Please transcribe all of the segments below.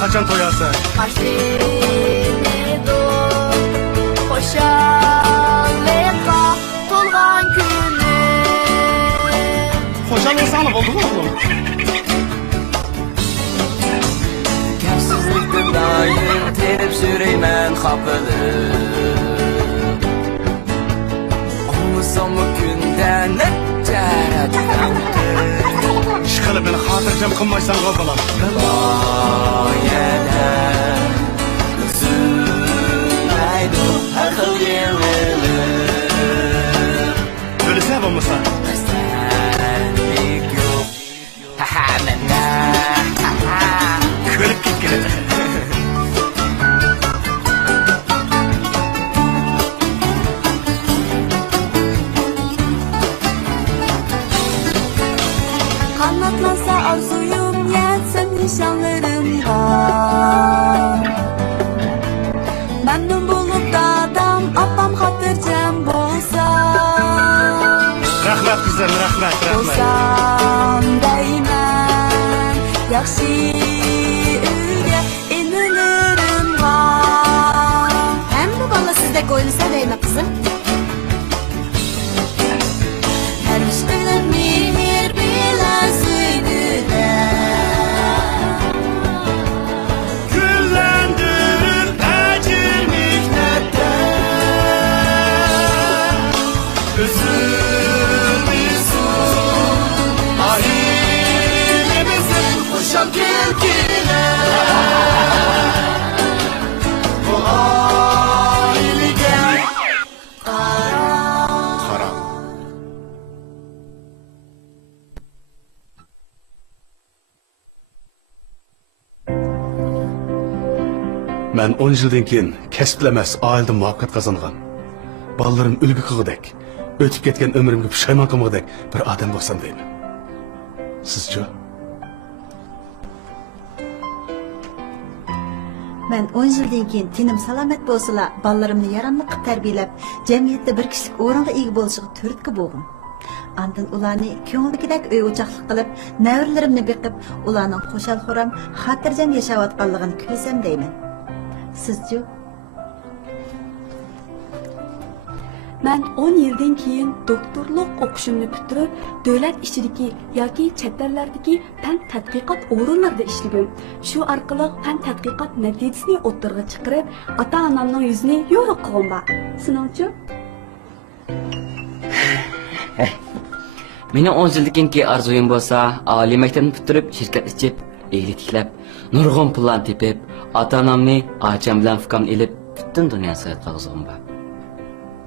kaçan toyası? Aştinedo Hoşallıkla tolgan günü Hoşal olsana oldu mu oğlum? Kapsızlıktan daim terip süreymen kapılı. Olmasam o günden ne caradım. Şıkalı beni hatırcam kılmaysan kalbalam. Loyeler üzülmeydi akıl yerliler. Böyle sebep olmasa. Senlik yok. Ha ha menna. Ha ha. Kölüp git gelecek. Kanatlansa arzuyum yetsem nişanlarımda Memnun bulup da adam apam hatırcam bolsa Rahmet kızım, rahmet. Bolsam deymen Yakşı ülge inilirim var Hem bu bana sizdeki oynasa deyme kızım Her üstüne mihir bilen süydüler Küllendirir acil mihnette. Üzülmüşsün ailemizin kuşam külküne. Bu ailede kara. Ben 10 yıldan keyin kesiplemes ailede muhabbet kazangan. Ballarım ülgü kığıdek, ötüp ketken ömrümge pişayman kılmıgıdek bir adam bolsam deyman. Sizce? Ben 10 yıldan keyin tenim salamet bolsala ballarımni yaramlıq qıp tərbiyələp, cemiyette bir kişilik orunğa ega bolışığı türtkü boğum. Andın ularni köngüldikidek öy ocaqlıq qılıp, näwirlerimni beqip, ularning xoşal xoram, xatirjam yaşawatqanlığını kösem deyman. Sizce? Ben 10 yıldan keyin doktorluk okuşumni bitirip, devlet işçideki yoki chet ellardagi fan tadqiqot o'rinlarida ishlagan. Shu orqali fan tadqiqot natijasini o'ttirg'a chiqarib, ota-onamning yuzini yo'q qilgan. Sinovchi? Meni 10 yildan keyin arzuyim bo'lsa, oliy maktabni bitirib, shirkat ichib, eglik tiklab, nurg'un pullarni tepib, ota-onamni, ocham bilan fikrni ilib, butun dunyoni sayt qilg'izg'im bor.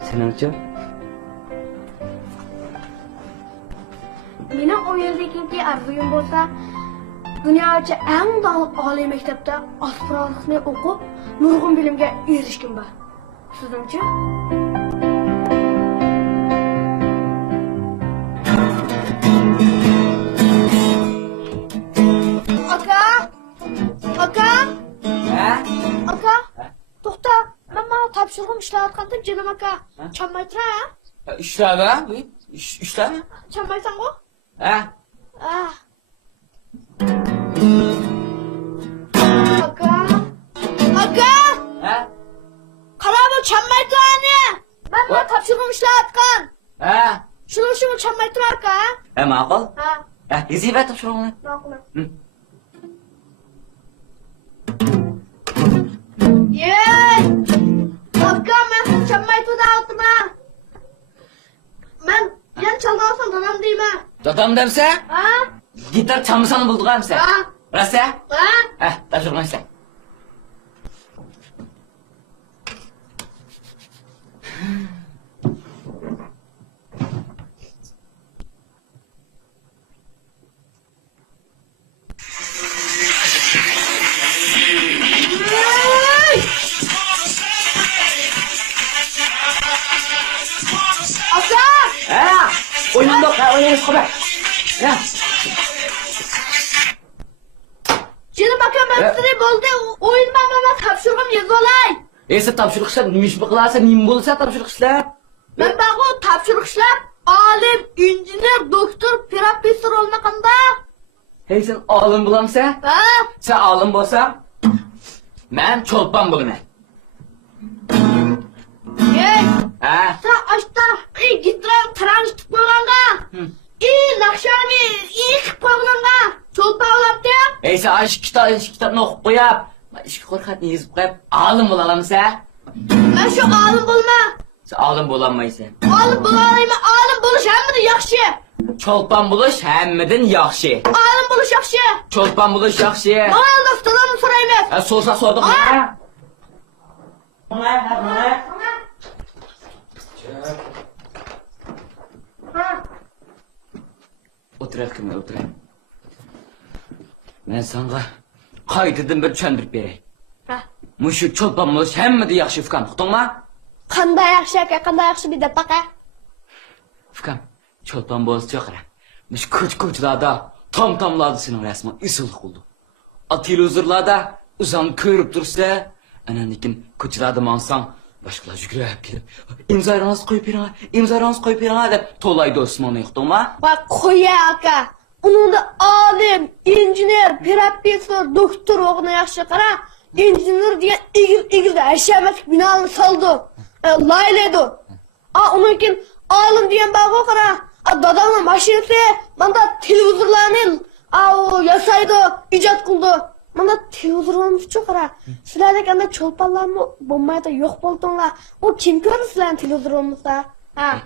Seningchi? Mening 10 yildan keyin arzuyim bo'lsa, dunyocha eng da'vat oliy maktabda aspirantlikni o'qib, nurg'un bilimga erishkim bor. Sizningchi? Aka! Ha? Aka! To'xta, men mana topshirig'im ishlayotganda jinim aka. Chanmay tur ha? Ishlaba? Ishlaba? Chanmaysan-ku? Ha? Ah. Aka! Aka! Ha? Qara bu chanmay turani. Men mana topshirig'im ishlayotgan. Ha? Shuning uchun chanmay tur aka. Ha, ma'qul. Ha, Ha, izibat topshirig'ini. ma'qul. Hı. Yey! Aka, men chanmay turda o'tirma. Men yan chalmasam dadam deyman. Dadam demsa? Ha? Gitar çalmasını bulduk ha sen. Ha? Rasa? Ha? Ha, topshirig'ini ishla. Aka! Ha! Oyun yok ha, oyun yok. Ya. Jinim aka, men sizga bo'ldi. O'yinman men topshirig'im yozib olay. Esa topshiriq ishlar nima ish qilarsa, nima bo'lsa topshiriq ishlar. Men bu topshiriq ishlab, olim, injener, doktor, professor olmaqanda. Hey sen olim bo'lamsan? Ha? Sen olim bo'lsa, Ben çolpan bulunan. Ey, Ha? sen açta gittiren transit koyğanğa. Nakşani ilk koyğanğa. Çolpa olaptı. Sen aşk kitabını okup koyap. İşki korkat ne yazıp koyap. Alım bulalım sen. Ben şu alım bulma. Sen alım bulanmaysan. Alım bulayım, alım buluş hem de yakşı. Çolpan buluş hemmedin yaxşı. Alım buluş yakşı. Çolpan buluş yaxşı. Bana yalnız tutanı sorayım. Sorsa sordum. Ha? Ha? Otur hakkımda otur. Ben sana kaydıdım bir çöndürüp bereyim. Ha? Muşu çolpan buluş hemmedi yaxşı Fıkan. Uqtun mu? Qanday yaxshi aka, qanday yaxshi bir de bak ha. Fıkan, çolpan buluş çok ara. Muş koçlarda tamlarda senin resmen ısılık oldu. Televizorlarda uzan körüp dursa, ananikin koçlarda mansan başkalar yügrep gelip imzalarınızı koyup yana dep tolaydı Osman'ı uqtun mu? Bak koya aka. Onun da alim, injiner, profesör, doktor oğuna yaxshi qara. İnjiner diye igir de aşamatlik binanı saldı. Layledi. Onunkin alim diyen bağı qara. Dadamın maşinesi, bana televizorlarını o yasaydı, icat kıldı. Bana televizorlarımız çok qara. Sizlerde kanda çolpanlar mı bulmaydı, yok bulduğuna. O kim gördü sizlerin televizorlarımızda? Ha?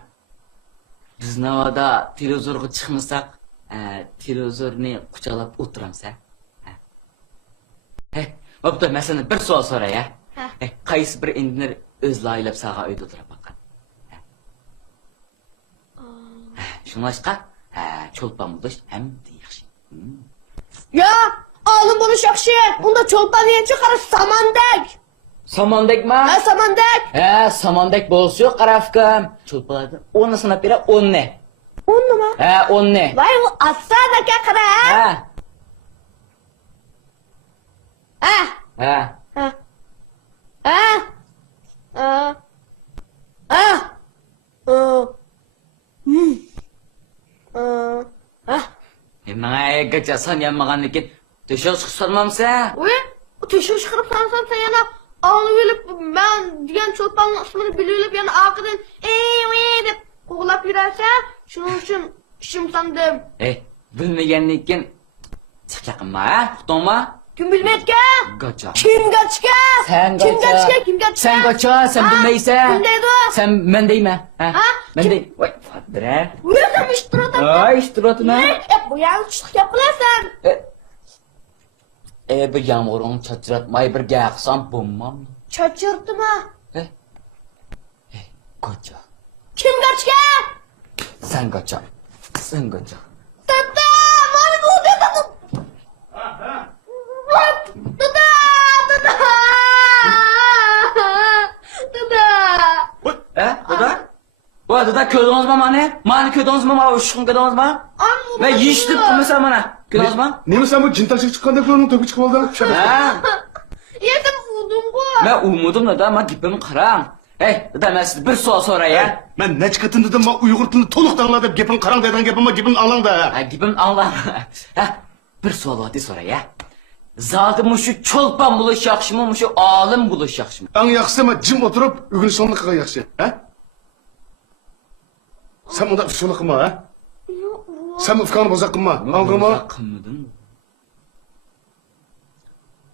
Biz navada televizorga çıkmasak, televizorni qucaqlab o'tiramsa. Bo'pti, men seni bir savol so'ray, ha? Qaysi bir injiner o'z laylab sağa uyda o'tirib baqqan? Shunlashqa, cho'lpon bo'lish ham yaxshi. Ya, alim buluş yakşı. Bunda çolpan niyetçi qara samandek. Samandekmi? Ha, samandek. Samandek bo'lsa, qarafkam. Cho'lponlardan 10 sanab bera, 10 ne? 10 mu? 10 ne? Vay bu aslan aka qara. Ha. Ha. Ha. Ha. Ha. Ha. Ha. Ha. Menga gacha sanyanmagan ekan, to'shaq chiqarmamsa? Uy, tuşu çıkarıp sansam sen yana ağlayıp ben diyen çolpanın ismini biliyip yana arkadan dep koğulap yürersen şunun için işim sandım. Bilmagan ekan, chiq yaqinma, ha? Uqdingmi? Kim bilmeyke? Gacha. Kim gaçka? Sen Kim gacha. gaçka? Kim gaçka? Sen gacha, sen bilmaysan. Kim deydi o? Sen men deyman, ha? Ha? Men dey. Voy, Fadra. Uyursam iştiratım. Ay, ishtirotini. Bu yanlışlık yapılarsan. Bir yağmurun çatratmay bir gaqsam bo'lmam. Çaçırdım ha. Gacha. Kim gaçka? Sen gacha. Sen gacha. Tata! Mani bu dedim. Tata! Tata! Tata! Dada? Voy, dada ko'rdingizmi mani? Mani ko'rdingizmi? Mana shu ko'rdingizmi? Men yeyishdim qilmasam mana. Ko'rdingizmi? Nima sen bu jintaşık chiqqandek qo'lingni to'kib chiqib olding? Ha? Yedim vurdum bu. Men umudim dada, men gapimni qarang. Dada, men sizdan bir savol so'ray, ha? Men necha qatim dedim, men Uyg'ur tilini to'liq tanla deb gapini qarang degan gapimni gapimni alang da. Gapimni angla. Bir savol oddiy so'ray, ha? Zoti mushu cho'lpon bo'lish yaxshimi, mushu olim bo'lish yaxshimi? Eng yaxshisi men jim o'tirib o'rganishni qilgan yaxshi, ha? Sen unda usulni qilma, ha? Sen ufkani bozaq qilma, anladingmi? Qilmadim.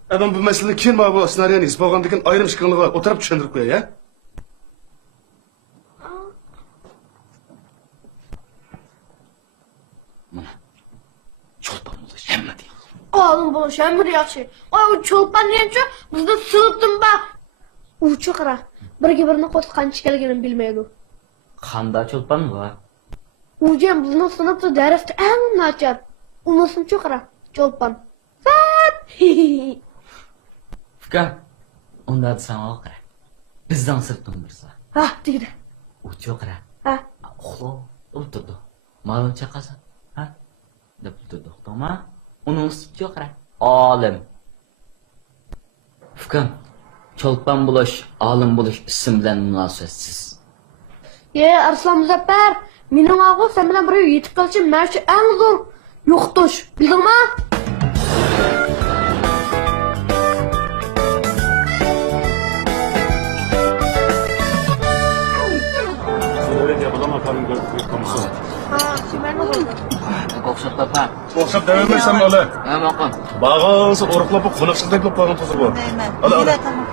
Ben bu meseleyi keyin mana bu ssenariyani yozib olgandan keyin ayrim fikrlarga o'tirib tushuntirib qo'yay, ha? Mana cho'lpon bo'lish hamma deydi. Oğlum bu şey mi yaxşı? O çolpan neyince bizde sığıttım bak. Uçu qara. Birga birini qo'sib qancha kelganini bilmaydi. Qanday cho'lpon bor? Ujem bizni sinfda darsda eng nachar. Unusun qara. Çolpan. Sat. Fıkan, onda sana o qara. Bizdan sirtdan birsa. Ha, deydi. Uçu qara. Ha. Uxlo, o'tirdi. Ma'lum chaqasa, ha? Deb o'tirdi, to'g'rimi? Uning ustiga qara. Olim. Fıkan, cho'lpon bo'lish, olim bo'lish ism bilan munosabatsiz. Ye Arslan Muzaffar, mening og'u sen bilan bir yetib qolishim men uchun eng zo'r yo'qotish. Bildingmi? Bakalım konusu. Ha, ben ne oldu? O'xshab qolibman. O'xshab dememirsen öyle. Ha, ma'qul. Bağınsı oruqlab bu qonaqçılık qilib qo'ygan hozir bu. Deyman. Ala, ala. Yine tamam.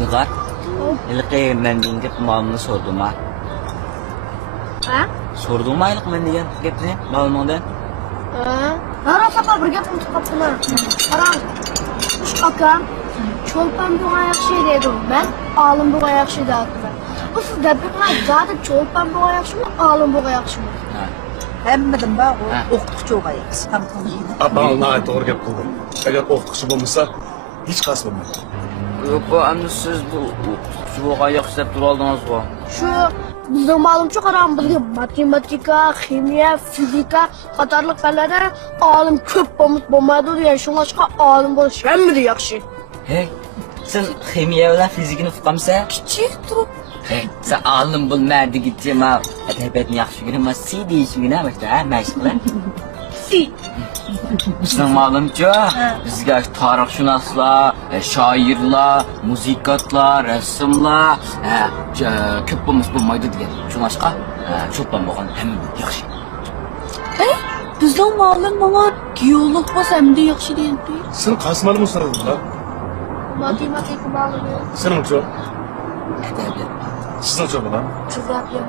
Ilg'or. Ilqi men dengib ma'lumni so'rdim ha. Ha? So'rdingmi ayliq men degan gapni ma'lumingdan? Ara sabah bir gap unutib qolibdilar. Qarang. Ush akam cho'lpon bug'a yaxshi dedi. Men olim bug'a yaxshi deyapman. Bu siz gapinglar zodi cho'lpon bug'a yaxshimi, olim bug'a yaxshimi? Ha. Hammadan bog' Ha. o'qituvchi o'g'aymiz. Ham qilmaydi. Bana to'g'ri gap qildi. Agar o'qituvchi bo'lmasa, hech qas bo'lmaydi. Yo'q, bu endi siz bu o'qituvchi bo'lgan yaxshi deb tura oldingiz-ku. Shu bizning ma'lumcha qarang, bizga matematika, ximiya, fizika qatorliq fanlarda olim ko'p bo'lmaydi degan shunga olim bo'lish hammada yaxshi. Hey, sen ximiya bilan fizikani uqamsan? Kichik turib Hey, sen olim bo'lmaydi gitma. Adabiyotni yaxshi ko'raman, si deyishgina maktab, ha, mashqlar. si. Bizning ma'lumcha, bizga tarixshunoslar, shoirlar, muzikantlar, rassomlar, ko'p bo'lmaydi degan. Shunashqa, cho'pon bo'lgan hamma yaxshi. Bizning muallim bana geolog bo'lsa hamda yaxshi deydi. Sen qasmalı mısın lan? Matematika ma'lumi, Senin çok. Adabiyot. Sizin çok lan. fizikiya.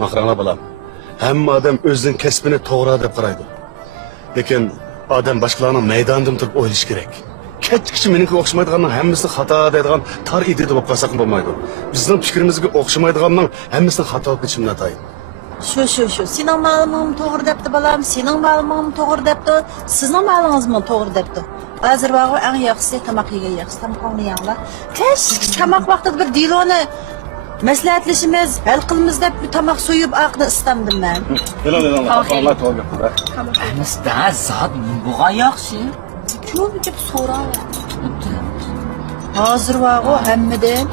Makrana balam. Hamma odam o'zining kasbini to'g'ri deb qaraydi. Lekin odam boshqalarning maydonidan turib o'ylash kerak. Ketkichi meniki o'xshamaydiganning hammasini xato deydigan tar idida bo'lib qolsak bo'lmaydi. Bizning fikrimizga o'xshamaydiganning hammasini xato qilishim natayin. Shu. Sening ma'luming to'g'ri debdi balam, sening ma'luming to'g'ri debdi, sizning ma'lumingizmi to'g'ri debdi. Hozir vaqo eng yaxshisi tamoq yegan yaxshi tamoqni yanglar. Kash tamoq vaqtida bir diloni maslahatlashimiz, hal qilamiz deb tamoq so'yib aqni istamdim men. Elan, Allah to'g'ri gap qildi. Bizda zot bo'lgan yaxshi. Ko'p gap so'rayman. Hozir vaqo hammadan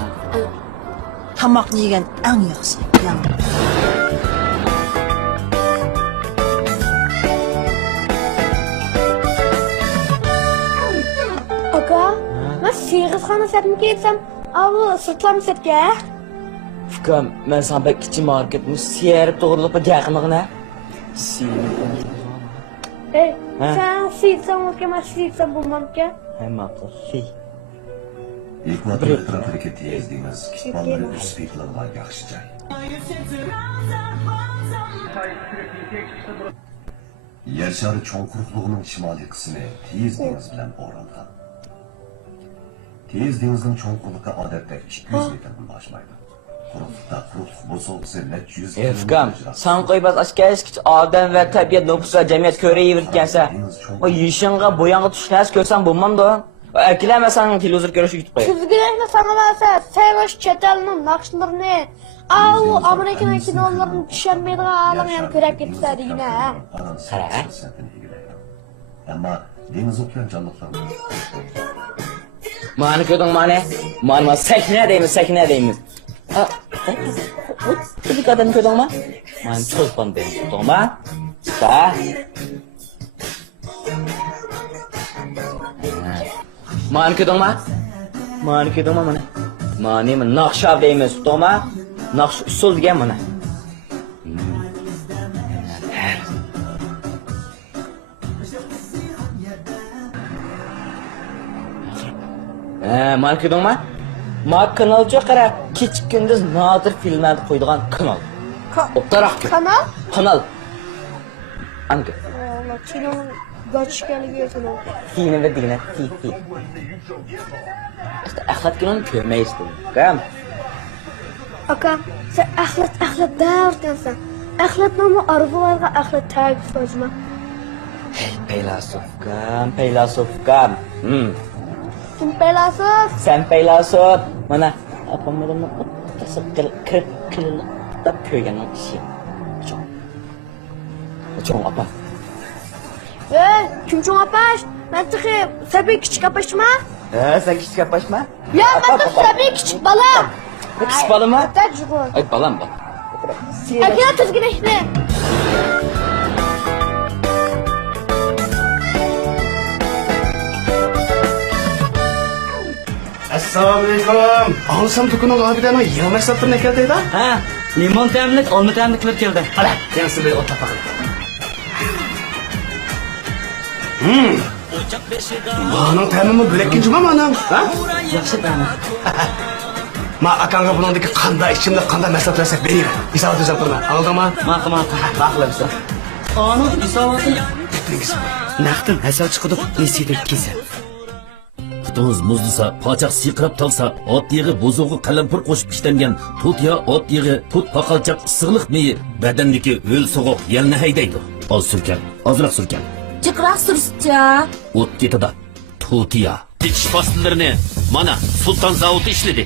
tamoqni yegan eng yaxshi. Yanglar. Aka, men sig'izxona setmi ketsam, avval sirtlam setga. Fikam, men sana bek kichik marketni siyarib to'g'rilib yaqinligina. Hey, Ha? sen siysan o'tga, men siysan bo'lmamka. Hamma qil. Ekvator atrofidagi tez dengiz kitobları üstü qilingan yaxshi joy. Yer shari cho'ng quruqlig'ining shimoliy qismi tez dengiz bilan o'ralgan. Tez dengizning cho'ng quruqligi odatda 200 metrdan oshmaydi. Quruqlikda quruqlik bo'lsa necha yuz Fikam, sen qo'ybas ashkash kichik odam va tabiat nufus va jamiyat ko'ravergansan. O yishingga bo'yangga tushnas ko'rsam bo'lmamdi. Akilamasan televizor ko'rishga yutib qo'y. Sizga sanamasa, saylash chetalining naqshlarini, au Amerikaning kinolarini tushunmaydigan olim ham ko'rib ketadi yine. Ammo dengiz o'tgan jonliqlar Mani ko'rding mani sakina deymiz. Ha, bu kadar ko'rdingmi? Mani cho'lpon deymiz, to'g'rimi? Ha. Mani ko'rdingmi? Mana. Mani naqsha deymiz, to'g'rimi? Naqsh usul degan mana. Mani ko'rdingmi? Ma kanalga qara, kech kunduz nodir filmlarni qo'ydigan kanal. O'ttaraq kanal. Anka. Allah, kino gachkaliga kanal. Fini ve dine. İşte axlat günün körmeyiz dedim. Kam? Aka, sen axlat dersen. Axlat nomi arzularga axlat tagib sözme. Peylasofkam. Kim peylasız? Sen peylasof. Mana apamlarımı tasıp kırılıp da köygenin işi. Çok apa. Kim çoğun apaş? Ben tıkı sebebi küçük apaşma. Sen küçük yapışma. Ya ben de sebebi küçük balam. Ne küçük balı mı? Tecrübe. Ay balam bak. Akına tızgın işte. Assalomu alaykum. Alsam tukunun abidan yig'masdan turib keldi-da? Ha, Limon ta'mlik, olma ta'mliklar keldi. Ana, yana sizlar o'tib bakalım. Bunun təmimi bilekkin cuma mı anam? Ha? Yaxshi ta'mlik. Ma akanga bunundaki qanda içimde qanda mesaf versek vereyim. İsabet düzelt durma. Anladın mı? Ma'qul. Maqlayımsa. Onu isavati. Gitmeniz. Naqdin hasal chiqdi, nesidek kelsa. Xitoz muzdisa, pochaq siyqirab talsa, ot yig'i bozug'i qalampir qo'shib ishlangan tut ya ot yig'i, tut paqalchaq issiqliq meyi badandagi o'l so'g'oq yalni haydaydi. Oz surkan, ozroq surkan. Jiqroq surishcha. O't ketida. Tutiya. Tikish postillarini mana Sultan zavodi ishladi.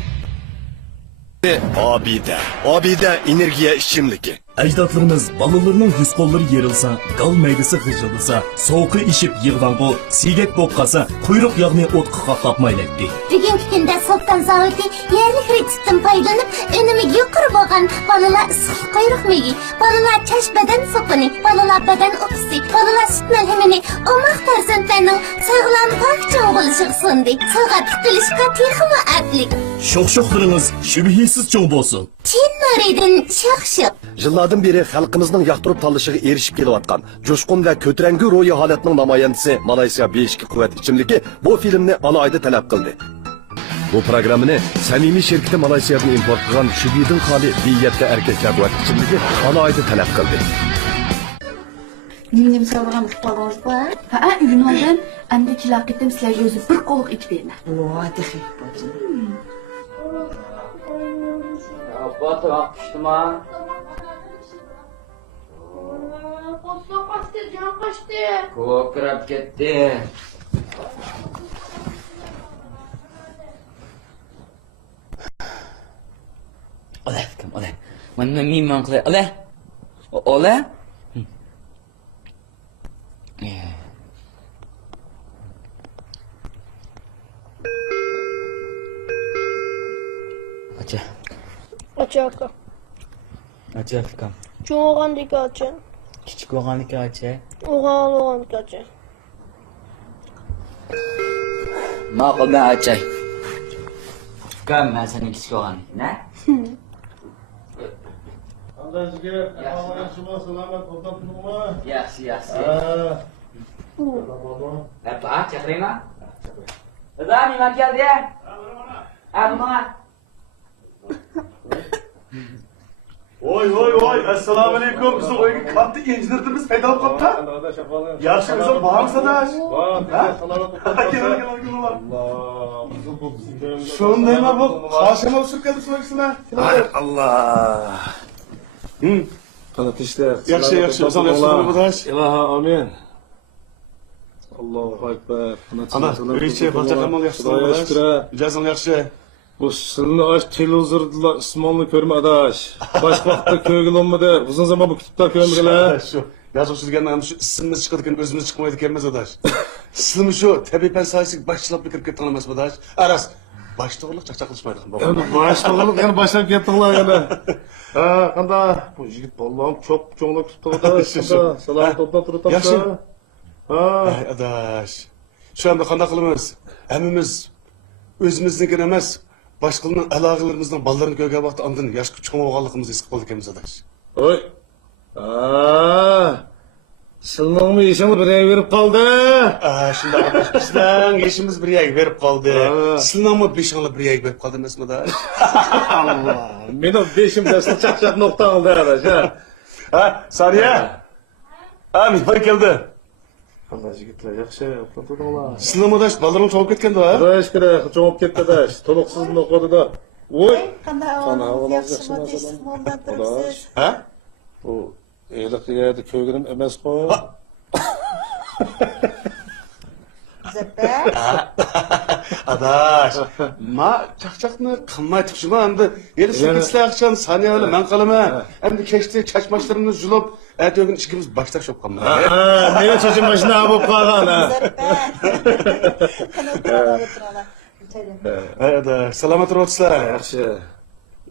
Abide energiya ishchimligi. Ajdodlarimiz balalarning yuz qo'llari yerilsa, gal maydasi g'ijilsa, sovuqi ishib yig'dan bu sigak bo'qqasa, quyruq yog'ni o'tqa qaqlapmaylaydi. Bugungi kunda Sultan zavodi yerlik retseptdan foydalanib, unumi yuqori bo'lgan bolalar issiq quyruq megi, bolalar chash badan so'qini, bolalar badan o'qisi, bolalar sut malhamini, omoq farzandlarning sog'lom pokchon bo'lishiga sundi. Sog'atlik qilishga texmi atlik. Sho'x-sho'xlarimiz shubhisiz cho'ng bo'lsin. Chin nuridan sho'x-sho'x. Yıllardan beri xalqimizning yoqtirib tanlashiga erishib kelayotgan jo'shqin va ko'taranki ro'yi holatining namoyandasi Malayziya Beshki quvvat ichimligi bu filmni alohida talab qildi. Bu programmani samimiy shirkati Malayziyadan import qilgan shubhidan xoli diyatda erkaklar quvvat ichimligi alohida talab qildi. Nima savg'am qilib qo'ygan? Ha, uyinoldan endi kilaqitim sizlarga o'zi bir qo'liq ichib beraman. Voy, Abba piştima. Qo'sqa qochdi, jon qochdi. Ko'krab ketdi. Ola, kim ola. Mana miyman qilay. Ola. Ola. Acha. Acha aka. Acha fikam. Cho'g'andek acha. Kichik o'g'anniki acha. O'g'andek acha. Ma'qul ben acay. Fikam ben senin kichik o'g'annik, na? Yaxshi, yaxshi. Apa, chaqiraymi? Dada, men keldi. Ha, nima? Oy, assalomu alaykum. Bizim oyga katta injenerimiz paydo bo'lib qoldi. Yaxshi, o'zim boramiz sadash. Shundaymi bu? Hoshimov surkadi so'rasizlar. Allah. Yaxshi, o'zim yaxshi bo'lash. İlahi amin. Allahu akbar. Ana, o'yichi barchaqamal yaxshi bo'lash. Ijozing yaxshi. Bu silni aç televizorda ismonni ko'rma adash. Boshqa vaqtda ko'rgil olmadi. Uzun zaman bu kitobda ko'rmaganlar. Shu yozuvchilardan shu ismimiz chiqadi ekan, o'zimiz chiqmaydi ekanmiz adash. Ismi shu tabiiy fan sohasiga boshlanib kirib ketgan emas adash. Aras boshto'g'liq chaqchaq qilishmaydi. Boshto'g'liq yana boshlab ketdilar yana. Ha, qanday? Bu yigit bollam çok cho'nglab tutdi adash. Salom to'plab turibdi. Yaxshi. Ha, Adash. Shu anda qanday qilamiz? Hammamiz o'zimiznikini emas, boshqalarning aloqalarimizdan bolalarni ko'rgan vaqtda ondan yoshga cho'ng bo'lganligimizni his qilib ekanmiz adash. oy. Silningmi ishini bir verib qoldi. Shunday adash. Bizning yeshimiz bir yag berib qoldi. Sizlarning beshinglar bir yag berib qoldi emasmi adash? Allah. Meni beshimda chaqchaq nuqta oldi adash. Ha, Sariya. Ha, mehmon keldi. Qanday yigitlar yaxshi uxlatdilar. Sizlarmi adash bolalarni cho'g'ib ketganda, ha? Adash kerak, cho'gib ketdi adash. To'liqsiz o'qidida. Voy. Qanday Qanaqa yaxshi bo'lmoqdan turibsiz? Ha? Bu elik yerda ko'rganim emas-ku. Zeppa. Adash. Ma chaqchaqni qilmay turishma endi. Yeri sizlar yaxshidan Saniya bilan men qalaman. Endi kechda chachmashlarimni yulib, ertaga ikkimiz boshlab shop qolamiz. Meni cho'chim mashina bo'lib qolgan. Adash, salomat bo'lasizlar. Yaxshi.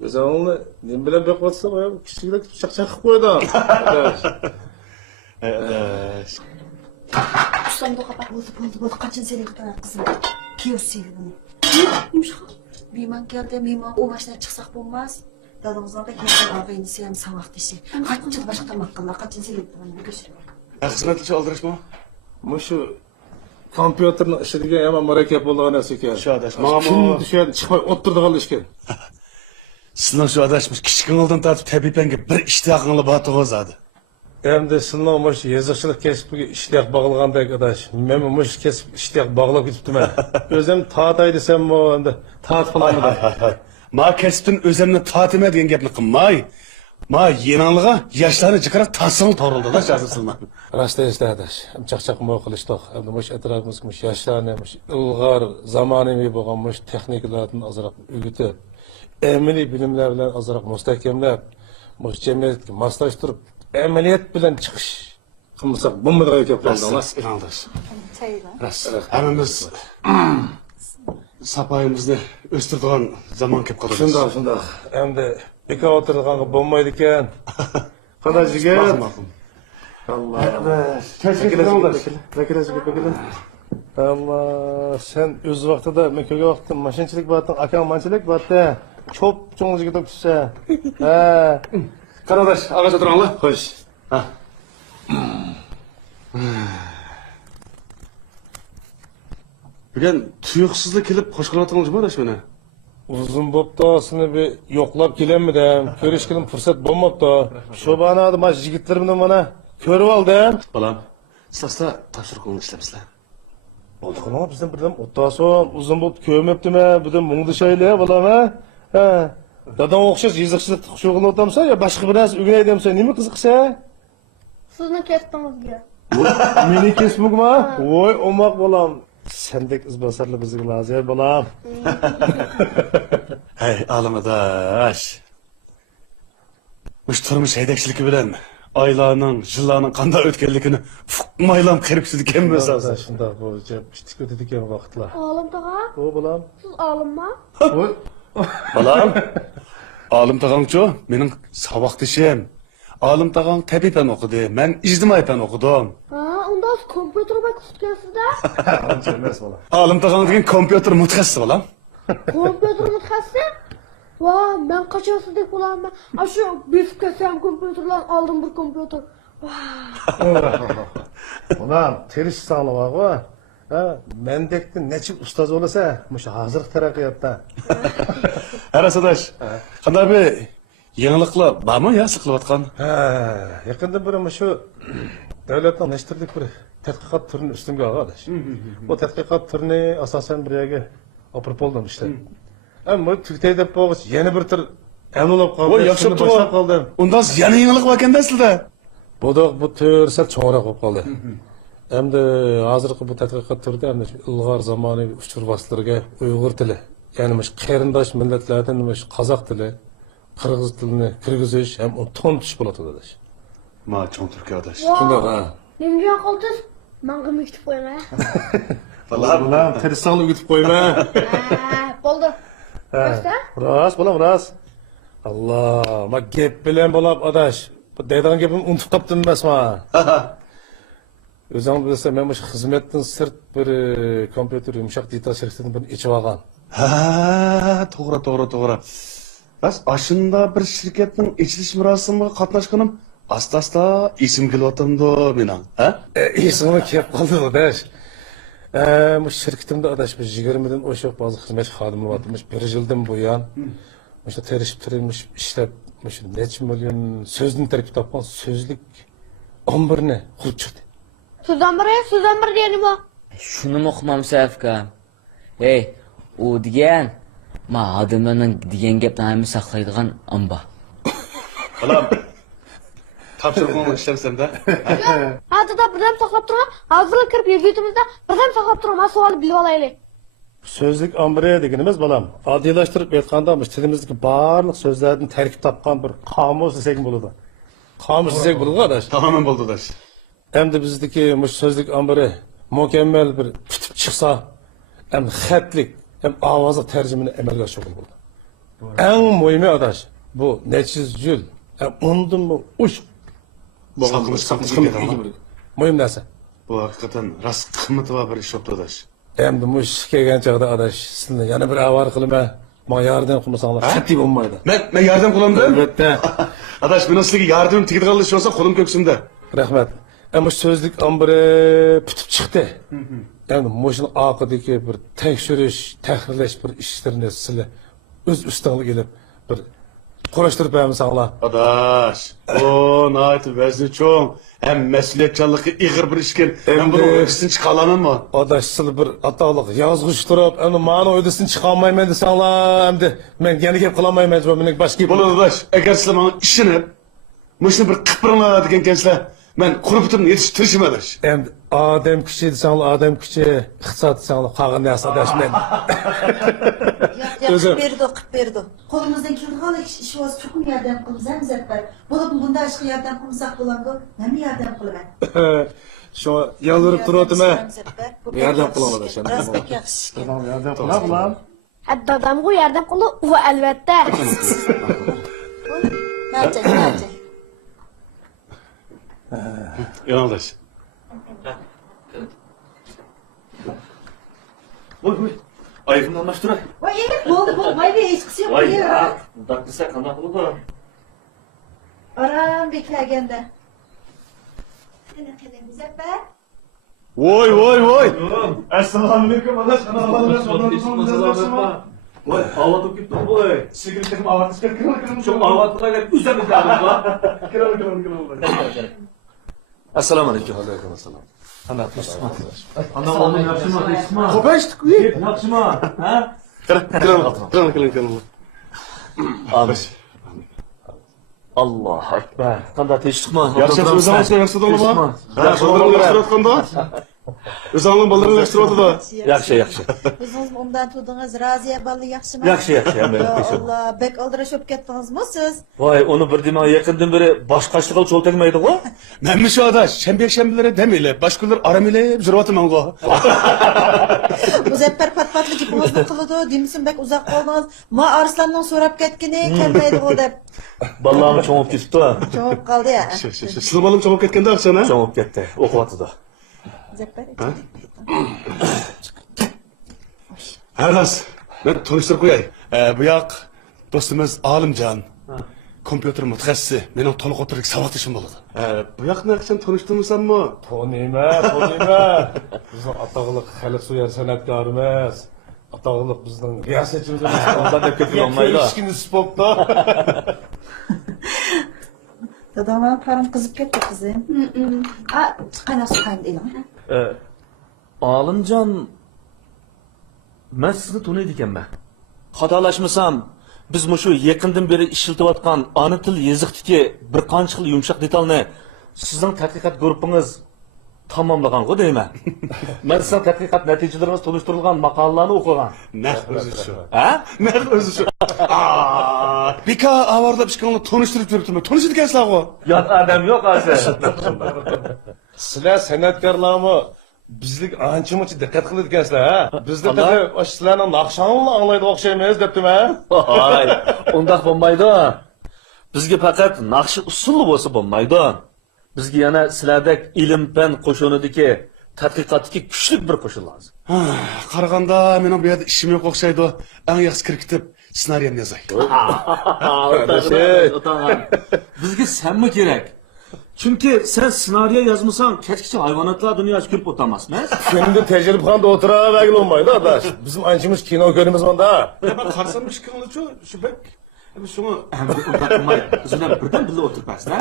O'zingni nim bilan boqyapsan, kichiklar chaqchaq qilib qo'ydi. Adash. Ustamda qapat bo'ldi. Qachon seni qutlar qizim? Kiyosiy buni. Yumshoq. Mehmon keldi, mehmon o'vashdan chiqsaq bo'lmas. Dadamızdan da kesin ağabeyini sevim savak dişi. Kaç yıl başka makkalla, kaç yıl silip bana götürüyor. Xizmatchi oldirishmi? Mushu kompyuterning ishiga ham murakkab bo'lgan narsa ekan. Shu adash, mana Kun bu tushadi, chiqmay o'tirdigan ish ekan. sizning shu adashmish kichkinlig'idan tortib tabibanga bir ishtiyaqingli bor to'g'izadi. Endi sizning mush yezikchilik kasbiga ishtiyoq bog'lagandek adash. Men mush kasb ishtiyoq bog'lab ketibdiman. O'zim tatay desammi, endi tat qilaman. Ma kasbdan o'zimni totima degan gapni qilmay. Ma yenanliga yoshlarni jiqirib tasing to'rildi-da shazilsinlar. Rost esda adash. Chaqchaq mo qilishdi. Endi mush atrofimizga mush yoshlarni mush ilg'or zamonaviy bo'lgan mush texnikalardan ozroq o'rgatib, amaliy bilimlar bilan ozroq mustahkamlab, mush jamiyatga moslashtirib, amaliyat bilan chiqish qilmasak bo'lmaydigan gap qildinglar. Irandash. Hammamiz sapoyimizni o'stiradigan zamon kelib qoldi. Shundoq. Endi bekor o'tirganga bo'lmaydi ekan. Qanday jigit? Allah. Allah, sen o'z vaqtida, men ko'rgan vaqtda mashinchilik bo'lding, akam manchilik bo'ldi. Cho'p cho'ng'iga to'ksa. Ha. Qaradash, og'acha o'tiringlar. Xo'sh. Ha. Bugun tuyuqsizlik kelib qo'sh qilayotganingiz bor meni. Uzun bo'pti, seni bir yo'qlab kelammidim. Ko'rishkim fursat bo'lmabdi. Shu banada mana yigitlar bilan mana ko'rib oldim. Balam, sizlar topshiriqni ishlamsizlar. Bo'ldi, qana bizdan birdan o'tason, uzun bo'lib ko'rmabdimi? Birdan mungdishaylar, balama. Ha. Dadam o'xshash yezikchilik shug'ullanib o'tamsa, yo boshqa bir narsa o'rganay demsa, nima qiziqsa? Sizni kesdingizga. Meni kesmugma? Voy, omoq bolam. Sendek izbosarlar bizga lozim bolam. Hey, alimadash. Mush turmush haydakchiligi bilan oylarning, yillarning qanday o'tganligini maylam qiribsiz ekanmiz aslida. Shundoq bo'lib, ishtik o'tadigan vaqtlar. Olim tog'a, O bolam. siz olimmi? Voy. Balam, olim tog'angchu, mening saboqdishim. Olim tog'ang tabiatan o'qidi, men ijtimoiy fan o'qidim. Ha, unda siz kompyuter o'qitgansizda? Ancha emas bolam. Olim tog'ang degan kompyuter mutaxassisi balam. Kompyuter mutaxassisi? Vay, ben qachon sizdek bo'laman? Shu bifkasam kompyuterdan oldim bir kompyuter. Bolam, terish sog'lig'i bor. Ha, mendekni necha ustoz bo'lsa, mush hozir taraqqiyotda. Arasadash, qanday bir yangiliklar bormi, yo qilayotgan? Ha, yaqinda bir shu davlatning nashtirlik bir tadqiqot turini ustimga olgan. Bu tadqiqot turini asosan bir yerga olib oldim işte. Ammo tugtay deb qo'yib, yana bir tur anulab qoldi. Voy, yaxshi boshlab qoldim. Undan yana yangilik bor ekanda sizda. Bu tur sal cho'ngroq bo'lib qoldi. Endi hozirgi bu tadqiqot turida endi ilg'or zamonaviy uchur vositalariga Uyg'ur tili, ya'ni mush qarindosh millatlardan mush qozoq tili, qirg'iz tilini kirgizish ham to'ntish bo'ladi dedilar. Ma cho'ng turkiyadash. Shundoq ha. Nimjon qoldiz? Menga mekitib qo'ying. Bolam, tirishsangni o'gitib qo'yma. Bo'ldi. Rost, bolam, rost. Allah, ma gap bilan bo'lib adash. Bu deydigan gapimni unutib qoldim emasmi? O'zing bilsa, men bu xizmatdan sirt bir kompyuter yumshoq detal shirkatidan bir ichib olgan. Ha, to'g'ri. Bas, ashunda bir shirkatning ichilish marosimiga qatnashganim asta-asta esim kelyapti mening, ha? Esimga kelib qoldi adash. Bu shirkatimda adash bir 20 dan o'sha bazı xizmat xodimi bormish. 1 yildan buyon o'sha terishib turmuş ishlab, o'sha necha million so'zni tarkib topgan so'zlik 11ni qurib chiqdi. Sizdan bir deyani bu. Shuni o'qimamsa afkam. Hey, u degan ma odamlarning degan gaplarni saqlaydigan amba. Balam. Topshiriqni ishlamsam-da. Hozirda birdan saqlab turgan, hozirga kirib yurgitimizda birdan saqlab turgan savolni bilib olaylik. So'zlik ombre deganimiz bolam, oddiylashtirib aytganda bu tilimizdagi barliq so'zlardan tarkib topgan bir qomus desak bo'ladi. Qomus desak bo'ladi adash. Tamam bo'ldi dash. Endi bizdagi bu so'zlik ombre mukammal bir tutib chiqsa, ham xatlik, ham ovozli tarjimani amalga oshirgan bo'ldi. Eng muhimi adash, bu necha yil, undan bu uch muhim narsa. Bu haqiqatan rost qimmati va bir ish bo'ldi dash. Endi mush kelgan chog'da adash, sizni yana bir avar qilaman. Bana yardım kılmasanlar qat'iy bo'lmaydi. Ben yardım kılamdım. Albatta. Adaş ben sizga yardımım tegib qolishi olsa qo'lim ko'ksimda. Rahmat. Ama so'zlik ambiri putib chiqdi. Endi moshini oqidagi bir tekshirish, tahlirlash bir ishlarini sizlar o'z ustingizga kelib bir qurashtirib bermasanglar. Adaş, o nayt vazni cho'ng, hem mas'uliyatchanligi ig'ir bir ishken, men buni o'yisidan chiqa olamanmi? Adaş sizlar bir ataliq yozg'ish turib, endi meni o'yisidan chiqa olmayman desanglar, endi men yana gap qila olmayman, men boshqa gap. Bo'ladi adaş, agar sizlar menga ishonib, mushuni bir qipirlar degan ekansiz, men qurib bitirib yetishtirishim adaş. Endi odam kuchi desanglar, odam kuchi, iqtisod desanglar, qolgan narsa adaş men. Qilib berdi. Qo'limizdan kelgan ish olsa cho'qim yordam qilamiz, Muzaffar. Bo'lib bunday ishga yordam qilmasak bo'ladi. Nima yordam qilaman? Shu yolvorib turibman. Yordam qilaman adaş. Rasbek yaxshi. Tamam, yordam qilaman. Dadamga yardım qildi, u albatta. Nacha. Yanıldaş. Oy. Ayıfını almıştır. Voy, bo'ldi. Voy, hech qisi yo'q. Vay ya. Bundak desa qanday bo'ladi? Aram beklaganda. Ana qilay Muzaffar. Voy. Assalomu alaykum adaş. Vay, avatıp gittim boy. Sigirtekim avatışga kirib. Çok avatıma gelip üzerine geldim lan. Assalomu alaykum. Alaykum assalom. Anam oğlum yaxshimi, yaxshimi? Qo'pashdik. Yaxshimi? Ha? Kirin. Abi. Allah akbar. Qanday tinchlikmi? Yaxshi o'zingizga yaxshi bo'lma. Ha, bolalarni yaxshiratganda. O'zingizning bolalarni yaxshiratadi. Yaxshi. O'zingiz undan turdingiz, Raziya bola yaxshimi? Yaxshi. Allah, bek oldirash olib ketdingizmi siz? Voy, uni bir dema yaqindan beri boshqachiga cho'l tegmaydi-ku. Menmi shu adaş, shanba-shanbalari demayli, boshqa kunlar aram elib yurayotiman-ku. Muzaffar patpatli gapingizni qiladi, demisin bek uzoq qoldingiz. Ma Arslandan so'rab ketgini, kelmaydi-ku deb. Ballami cho'ngib ketibdi. Javob qoldi ya. Sizlar bolam cho'g'ib ketganda o'xshana? Cho'ngib ketdi. O'qiyotdi. Muzaffar. Xalas, men tanishtirib qo'yay. Bu yoq do'stimiz Olimjon. Kompyuter mutaxassisi, mening to'liq o'tirib savatishim bo'ladi. Bu yoqni qachon tanishtirmisanmi? Tanıyman. Bizning atog'liq xalq suyar san'atkorimiz. Atog'liq bizning riyosatchimiz Ondan deb ketib olmaydi. Kichkina spotda. Dadamdan qarim qizib ketdi qizim. Chiqana suqayn deyman. Olimjon, men sizni taniydi ekanman. Xatolashmasam, biz shu yaqindan beri ishlatayotgan ona til yoziqdagi bir qancha xil yumshoq detalni sizning tadqiqot guruhingiz tamomlagan-ku deyman. Men sizning tadqiqot natijalaringiz tunishtirilgan maqolalarni o'qigan. Naq o'zi shu. Ha? Naq o'zi shu. Bika avardab chiqqanni tanishtirib yuribman. Tanishib ekansiz-ku. Yot odam yo'q hozir. Sizlar san'atkorlarmi? Bizlik ancha-muncha diqqat qiladi ekansizlar, ha? Bizda tabi sizlarning naqshonini anglaydi o'xshaymiz debdim-a? Ay, undaq bo'lmaydi. Bizga faqat naqshi usul bo'lsa bo'lmaydi. Bizga yana sizlardek ilm-fan qo'shunidagi tadqiqotdagi kuchli bir qo'shin lazım. Qaraganda mening bu yerda ishim yo'q o'xshaydi. Eng yaxshi kirkitib ssenariyni yozay. Bizga senmi kerak? Çünkü sen senaryo yazmasan keçkicha hayvanotlar dunyosi ko'rib o'tamasmiz. Şimdi tecrübexonada o'tiravergan olmaydi adaş. Bizim anchamiz kino ko'ramiz bunda. Ben qarsam chiqqanlar-chu, shu bek. Shuni Undaqmay, bizlar birdan birga o'tiribasizlar.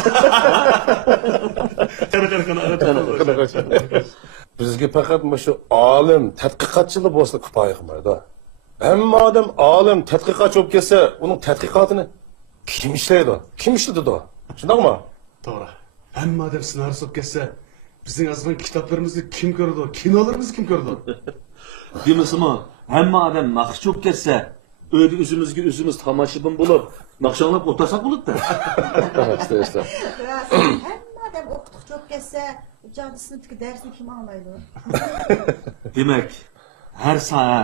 Bizga faqat shu olim, tadqiqotchilar bo'lsa kifoya qilmaydi. Hamma odam olim, tadqiqotchi bo'lib kelsa, uning tadqiqotini kim ishlaydi? Kim ishlatadi? Shundaqmi? to'g'ri. Hamma odam ssenariy solib ketsa, bizning yozgan kitoblarimizni kim ko'rdi? Kinolarimizni kim ko'rdi? Demasimi? Hamma odam naqsh cho'p ketsa, o'yda o'zimiz tomoshabin bo'lib, naqshanlab o'tirsak bo'ladi-da. Hamma odam o'qituvchi bo'lib ketsa, ijodiy sinfdagi darsni kim anglaydi? Demak, har soha,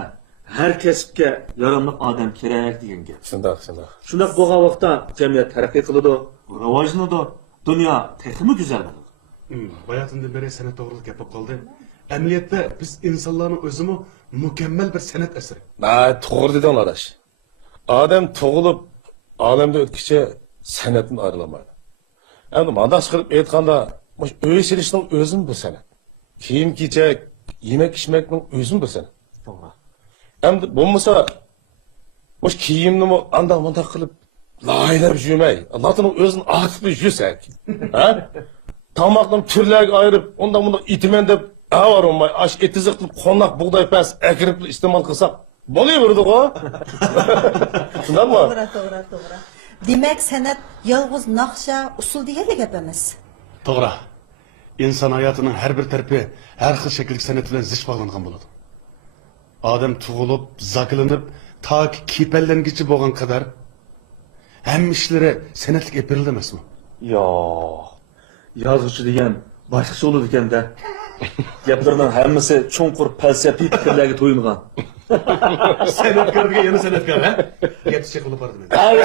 har kasbga yaramli odam kerak degan gap. Shundoq. Shundoq bo'lgan vaqtda jamiyat taraqqiy qiladi, rivojlanadi, dunyo texmi go'zal bo'ladi. Bayotimdan beri san'at to'g'riliq gap qoldi. Amaliyotda biz insonlarning o'zimi mukammal bir san'at asari. To'g'ri deding adash. odam tug'ilib olamda o'tkicha san'atdan ayrilamaydi. Endi mandoq qilib aytganda, uy silishning o'zin bu san'at. Kiyim kechak, yemek ichmakning o'zin bu san'at. To'g'ri. Endi bo'lmasa, mush kiyimni andaq mundaq qilib laylab yurmay, Allohning o'zini atib yursak, ha? Tomoqni turlarga ayirib, undan bunda itimen deb avar olmay, ash etiziq qilib qo'noq bug'doy pas akirib iste'mol qilsak, bo'laverdi-ku. Shundaymi? To'g'ri. Demak, san'at yolg'iz naqsha, usul deganlik gap emas. To'g'ri. İnsan hayatının her bir tarafi her xil şekillik san'at bilan zich bog'langan bo'ladi. Odam tug'ilib, zaklanib, ta ki kipellengichi bo'lgan qadar hamma ishlari san'atlik ep berildi emasmi? Yo'q. Yozuvchi degan boshqacha bo'ladi ekanda. Gaplarning hammasi cho'nqur falsafiy fikrlarga to'yingan. San'atkor degan yana san'atkor, ha? Gapcha qilib bordim. Ay.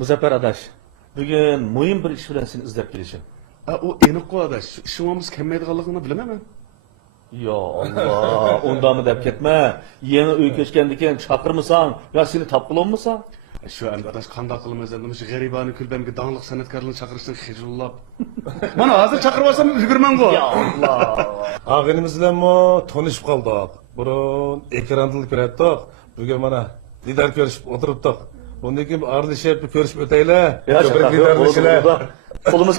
Muzaffar adaş, bugün muhim bir iş bilan seni izlab kelishim. O aniq qo'yadash. Ishimiz kelmaydiganligini bilaman. Yo Allah, undamı deb ketme. Yeni uy ko'chgandan keyin chaqirmasang, yo seni topqilolmasang? Şu anda adaş qanday qilamiz endi shu g'aribani kulbamga donglik san'atkorlarni chaqirishdan hijollab. Mana hozir chaqirib olsam ulgurman-ku. Ya Allah. Ağınımız bilanmi tanışıp qoldik. Burun ekrandan ko'rdik. Bugun mana didar ko'rishib o'tiribdik. Bundan keyin aralashib ko'rishib o'taylar. Qo'limiz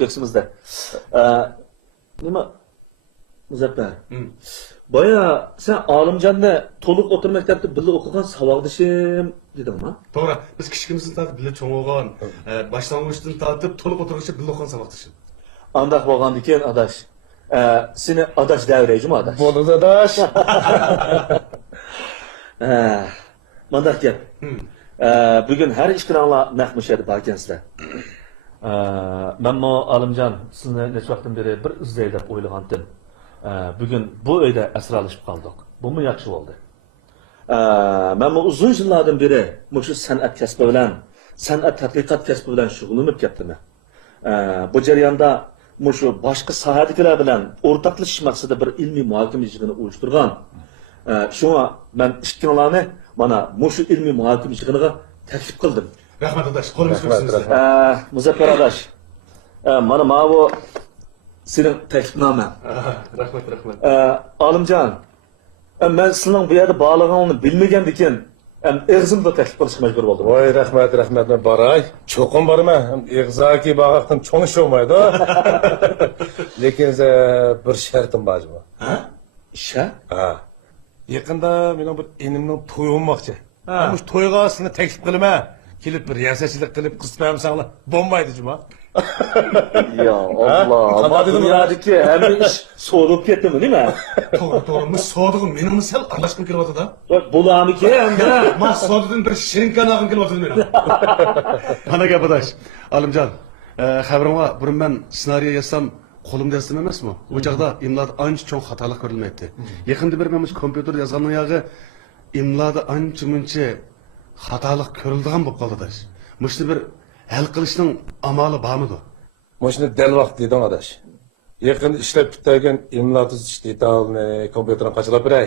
ko'ksimizda. Nima? Muzaffar. Boya sen Olimjonni to'liq o'tir maktabda birga o'qigan savodishim dedingmi? To'g'ri. Biz kichkimizdan tortib birga cho'ng o'qigan, boshlang'ichdan tortib to'liq o'tirishib birga o'qigan savodishim. Andaq bo'lgandan keyin adash. Seni adash davrayjimi adash? Bo'ldi adash. Mandaq gap. Bugün her ishkiranlar naq müşahede barkansizlar. Menmo Olimjon sizni necha vaqtdan beri bir izlay deb o'ylagandim. Bugün bu uyda asralashib qoldik. Bumi yaxshi bo'ldi. Menmo uzun yillardan beri mushu san'at kasbi bilan, san'at tadqiqot kasbi bilan shug'ullanib ketdim. Bu jarayonda mushu boshqa sohadagilar bilan o'rtaqlashish maqsadida bir ilmiy muhokama yig'ini uyushtirgan. Shunga men ishkiranlarni mana mushu ilmiy muhokama yig'iniga taklif qildim. Rahmat adash, qo'lingiz ko'rsinizlar. Muzaffar adash. Mana bu sening taklifnoma. Rahmat. Olimjon, men sizning bu yerda borlig'ingni bilmagandan keyin eg'zimda taklif qilishga majbur bo'ldim. Voy rahmat, men boray. Cho'qim borman. Eg'zaki bag'aqdan cho'ngish olmaydi. Lekin bir shartim bor. Ha? Shart? Ha. Yaqinda mening bir enimning to'yi bo'lmoqchi. Mana shu to'yga sizni taklif qilaman. Kelib bir yasachilik qilib qiz bermasanglar bo'lmaydi juma. Ya Allah. Dünyadaki hem iş soğudup ketdimi, değil mi? To'g'ri, men sodiqim, menimni sal aralashqim kelyapti-da. Bularniki ham da. Men sodiqdan bir shirinkanag'im kelyapti mening. Mana gap adash. Olimjon, xabaringga burun men ssenariy yazsam qo'limda yazdim emasmi? O chaqda imloda ancha cho'ng xatolik ko'rilmayapti. Yaqinda bir men kompyuterda yozganning yog'i imloda ancha-muncha xatolik ko'rildigan bo'lib qoldi adash. Mushni bir hal qilishning amali bormidi? Moshni dal vaqt deding adash. Yaqin ishlab bitgan imlo tuzish detalini kompyuterdan qachilab beray.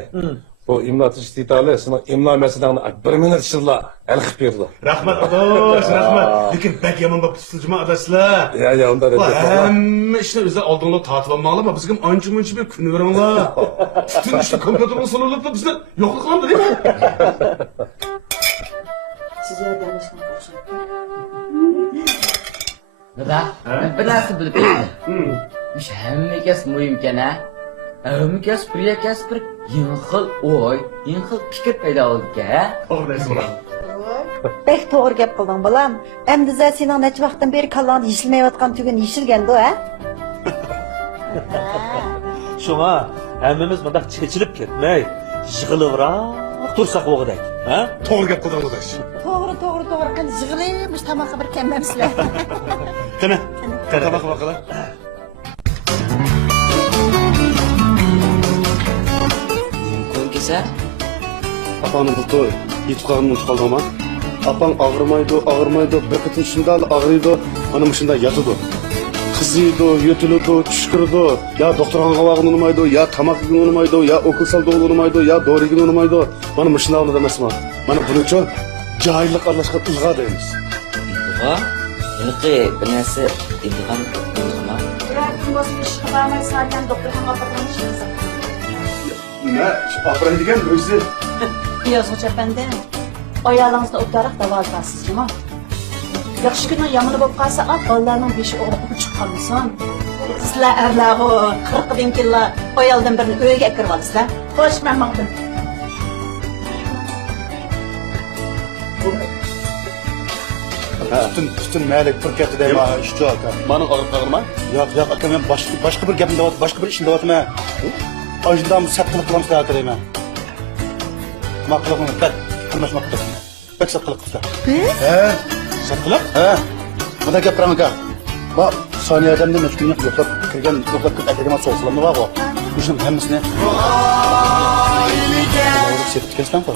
Bu imlo tuzish detali sening imlo masalangni 1 minut ichida hal qilib berdi. Rahmat adash, rahmat. Lekin bak yomon bo'lib tutilishma adashlar. Ya unda deb. Hamma ishni o'zi oldinga tortib olmoqlar, bizga ancha-muncha bir kun beringlar. Butun ishni kompyuterga solib bizni yo'q qiladi, deymi? Siz yordamlashgan o'xshaydi. Dada, bir narsa bilib qoldim. Mush hammaga muhimkan a. Hammaga bir yengil o'y, yengil fikr paydo bo'ldi-a. To'g'ri. Bek to'g'ri gap qilding, bolam. Endi sening necha vaqtdan beri kallangda yeshilmayotgan tugun yeshilgandi, ha? Shunga hammamiz bundaq chechilib ketmay, yig'ilibroq tursak o'g'dak, ha? To'g'ri gap qilding adash. To'g'ri. Qani yig'ilib, tamoqqa bir kelmamsizlar. Qani, tamoq vaqalar. Qo'l kelsa, Apamning to'y, yetib qolganini qoldim-a. Apam og'rimaydi, bir qitin shunday og'riydi, mana shunday yotadi. qiziydi, yutiladi, tushkirdi. Ya doktorga vaqtini unmaydi, ya tamoqni unmaydi, ya okul saldi unmaydi, ya dorigini unmaydi. Mana mushuna oladi emasmi? Mana buning uchun joylik aralashgan ilg'a deymiz. Ilg'a? Ilg'i bir narsa ilg'am ilg'ama. Nima? Oxirgi degan o'zi Yazgıç efendim, ayağınızda oturarak davaltasınız mı? Yaxşı günün yamını bolup qalsa, ballarning beshi o'g'liqib chiqqanmisan. Sizlar erlag'i 40dan keyin ayoldan birini uyga kirib olasizlar. Xo'sh, men maqdim. Bütün malik bir ketdi deyman, ishchi aka. Mani og'riq qilma? Yo'q, aka, men boshqa bir gapni deyapman, boshqa bir ishni deyapman. Ojdam satqilib qilamiz deyapman. Maqlaqni bak, qilmashmoqda. Bak satqilib qilsa. Satqilib? Buna gapirang aka. Bu soniyadamda mashkulni yo'qlab kirgan, yo'qlab kirgan so'zlarni bor. Shuning hammasini. Sepib kelsan-ku.